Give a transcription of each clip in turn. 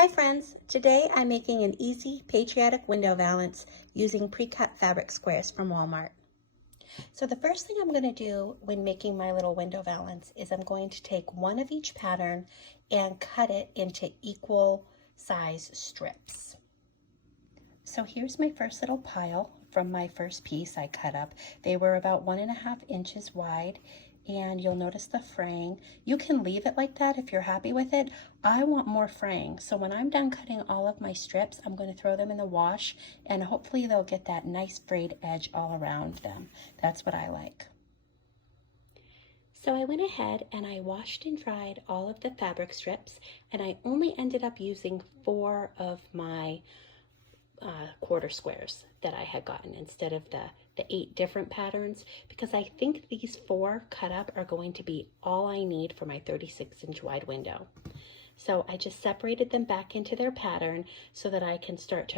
Hi friends, today I'm making an easy patriotic window valance using pre-cut fabric squares from Walmart. So the first thing I'm going to do when making my little window valance is I'm going to take one of each pattern and cut it into equal size strips. So here's my first little pile from my first piece I cut up. They were about 1.5 inches wide, and you'll notice the fraying. You can leave it like that if you're happy with it. I want more fraying, so when I'm done cutting all of my strips, I'm going to throw them in the wash, and hopefully they'll get that nice frayed edge all around them. That's what I like. So I went ahead and I washed and dried all of the fabric strips, and I only ended up using 4 of my quarter squares that I had gotten instead of the 8 different patterns, because I think these 4 cut up are going to be all I need for my 36-inch wide window. So I just separated them back into their pattern so that I can start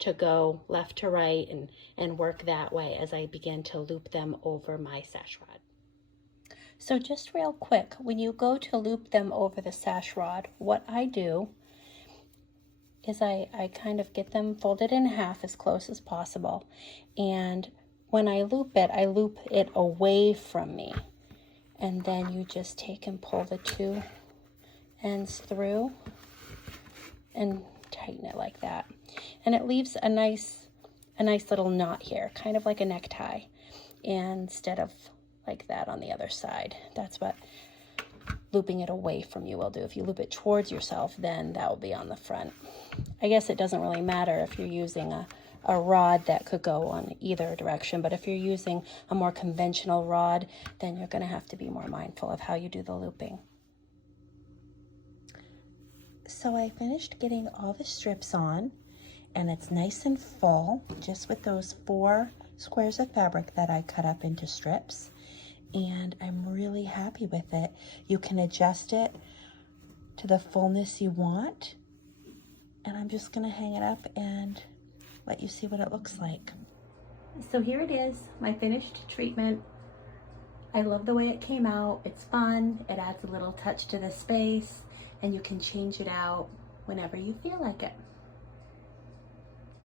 to go left to right and work that way as I begin to loop them over my sash rod. So just real quick, when you go to loop them over the sash rod, what I do is I kind of get them folded in half as close as possible, and when I loop it away from me, and then you just take and pull the 2 ends through and tighten it like that, and it leaves a nice little knot here, kind of like a necktie, instead of like that on the other side. That's what looping it away from you will do. If you loop it towards yourself, then that will be on the front. I guess it doesn't really matter if you're using a rod that could go on either direction, but if you're using a more conventional rod, then you're going to have to be more mindful of how you do the looping. So I finished getting all the strips on, and it's nice and full, just with those 4 squares of fabric that I cut up into strips. And I'm really happy with it. You can adjust it to the fullness you want, and I'm just gonna hang it up and let you see what it looks like. So here it is, my finished treatment. I love the way it came out. It's fun, it adds a little touch to the space, and you can change it out whenever you feel like it.